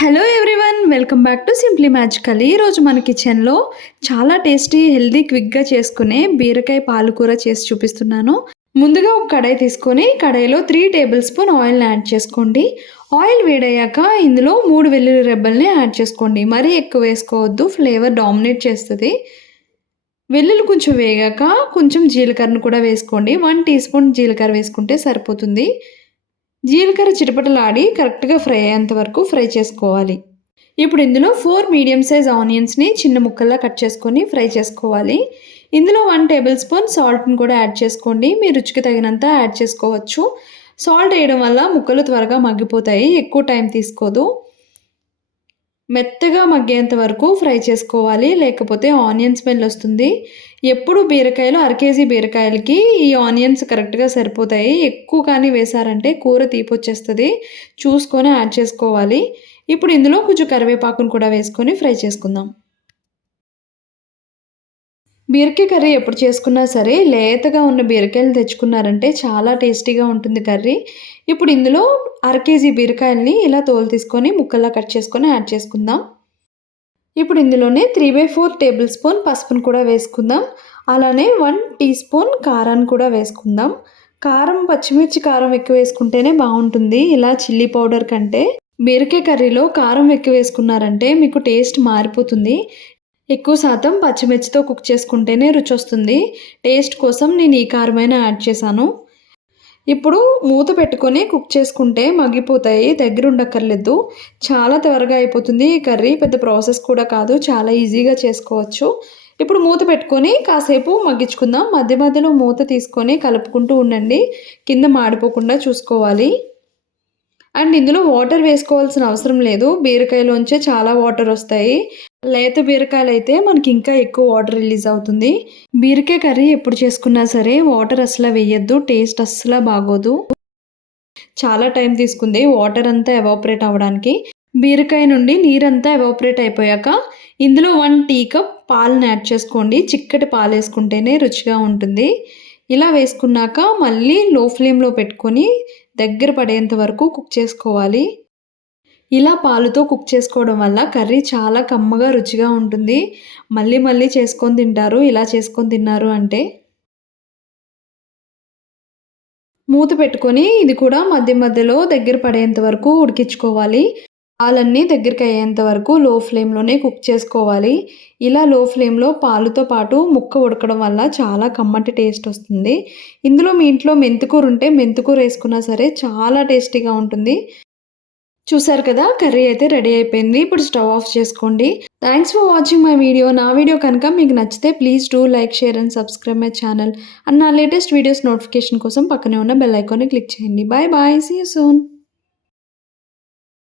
Hello everyone, welcome back to simply magical. ఈరోజు మన కిచెన్లో చాలా టేస్టీ, హెల్దీ, క్విక్గా చేసుకునే బీరకాయ పాలకూర చేసి చూపిస్తున్నాను. ముందుగా ఒక కడాయి తీసుకొని కడాయిలో 3 టేబుల్ స్పూన్ ఆయిల్ని యాడ్ చేసుకోండి. ఆయిల్ వేడయ్యాక ఇందులో 3 వెల్లుల్లి రెబ్బల్ని యాడ్ చేసుకోండి. మరీ ఎక్కువ వేసుకోవద్దు, ఫ్లేవర్ డామినేట్ చేస్తుంది. వెల్లుల్లి కొంచెం వేగాక కొంచెం జీలకర్రను కూడా వేసుకోండి. 1 టీ స్పూన్ జీలకర్ర వేసుకుంటే సరిపోతుంది. జీలకర్ర చిటపటలాడి కరెక్ట్గా ఫ్రై అయ్యేంత వరకు ఫ్రై చేసుకోవాలి. ఇప్పుడు ఇందులో 4 మీడియం సైజ్ ఆనియన్స్ని చిన్న ముక్కల్లా కట్ చేసుకొని ఫ్రై చేసుకోవాలి. ఇందులో 1 టేబుల్ స్పూన్ సాల్ట్ని కూడా యాడ్ చేసుకోండి. మీ రుచికి తగినంత యాడ్ చేసుకోవచ్చు. సాల్ట్ వేయడం వల్ల ముక్కలు త్వరగా మగ్గిపోతాయి, ఎక్కువ టైం తీసుకోదు. మెత్తగా మగ్గేంత వరకు ఫ్రై చేసుకోవాలి, లేకపోతే ఆనియన్ స్మెల్ వస్తుంది. ఎప్పుడు బీరకాయలు కేజీ బీరకాయలకి ఈ ఆనియన్స్ కరెక్ట్గా సరిపోతాయి. ఎక్కువ కానీ వేసారంటే కూర తీపొచ్చేస్తుంది, చూసుకొని యాడ్ చేసుకోవాలి. ఇప్పుడు ఇందులో కొంచెం కరివేపాకును కూడా వేసుకొని ఫ్రై చేసుకుందాం. బీరకాయ కర్రీ ఎప్పుడు చేసుకున్నా సరే లేతగా ఉన్న బీరకాయలు తెచ్చుకున్నారంటే చాలా టేస్టీగా ఉంటుంది కర్రీ. ఇప్పుడు ఇందులో కేజీ బీరకాయల్ని ఇలా తోలు తీసుకొని ముక్కల్లా కట్ చేసుకొని యాడ్ చేసుకుందాం. ఇప్పుడు ఇందులోనే 3/4 టేబుల్ స్పూన్ పసుపును కూడా వేసుకుందాం. అలానే 1 టీ స్పూన్ కారాన్ని కూడా వేసుకుందాం. కారం, పచ్చిమిర్చి కారం ఎక్కువ వేసుకుంటేనే బాగుంటుంది ఇలా చిల్లీ పౌడర్ కంటే. బీరకాయ కర్రీలో కారం ఎక్కువ వేసుకున్నారంటే మీకు టేస్ట్ మారిపోతుంది. ఎక్కువ శాతం పచ్చిమిర్చితో కుక్ చేసుకుంటేనే రుచి వస్తుంది. టేస్ట్ కోసం నేను ఈ కారమైన యాడ్ చేశాను. ఇప్పుడు మూత పెట్టుకొని కుక్ చేసుకుంటే మగ్గిపోతాయి, దగ్గర ఉండక్కర్లేదు. చాలా త్వరగా అయిపోతుంది ఈ కర్రీ, పెద్ద ప్రాసెస్ కూడా కాదు, చాలా ఈజీగా చేసుకోవచ్చు. ఇప్పుడు మూత పెట్టుకొని కాసేపు మగ్గించుకుందాం. మధ్య మధ్యలో మూత తీసుకొని కలుపుకుంటూ ఉండండి, కింద మాడిపోకుండా చూసుకోవాలి. అండ్ ఇందులో వాటర్ వేసుకోవాల్సిన అవసరం లేదు, బీరకాయలోంచే చాలా వాటర్ వస్తాయి. లేత బీరకాయలు అయితే మనకి ఇంకా ఎక్కువ వాటర్ రిలీజ్ అవుతుంది. బీరకాయ కర్రీ ఎప్పుడు చేసుకున్నా సరే వాటర్ అసలు వేయద్దు, టేస్ట్ అస్సలు బాగోదు. చాలా టైం తీసుకుంది వాటర్ అంతా ఎవాపరేట్ అవ్వడానికి. బీరకాయ నుండి నీరంతా ఎవాపరేట్ అయిపోయాక ఇందులో 1 టీ కప్ పాలను యాడ్ చేసుకోండి. చిక్కటి పాలు వేసుకుంటేనే రుచిగా ఉంటుంది. ఇలా వేసుకున్నాక మళ్ళీ లో ఫ్లేమ్లో పెట్టుకొని దగ్గర పడేంత వరకు కుక్ చేసుకోవాలి. ఇలా పాలుతో కుక్ చేసుకోవడం వల్ల కర్రీ చాలా కమ్మగా రుచిగా ఉంటుంది. మళ్ళీ మళ్ళీ చేసుకొని తింటారు ఇలా చేసుకొని తిన్నారు అంటే. మూత పెట్టుకొని ఇది కూడా మధ్య మధ్యలో దగ్గర పడేంత వరకు ఉడికించుకోవాలి. పాలన్నీ దగ్గరికి అయ్యేంత వరకు లో ఫ్లేమ్లోనే కుక్ చేసుకోవాలి. ఇలా లో ఫ్లేమ్లో పాలుతో పాటు ముక్క ఉడకడం వల్ల చాలా కమ్మటి టేస్ట్ వస్తుంది. ఇందులో మీ ఇంట్లో మెంతికూర ఉంటే మెంతికూర వేసుకున్నా సరే చాలా టేస్టీగా ఉంటుంది. చూసారు కదా, కర్రీ అయితే రెడీ అయిపోయింది. ఇప్పుడు స్టవ్ ఆఫ్ చేసుకోండి. Thanks for watching my video. నా వీడియో కనుక మీకు నచ్చితే please do like, share and subscribe my channel. And నా లేటెస్ట్ వీడియోస్ నోటిఫికేషన్ కోసం పక్కనే ఉన్న బెల్ ఐకాన్ని క్లిక్ చేయండి. Bye bye, see you soon.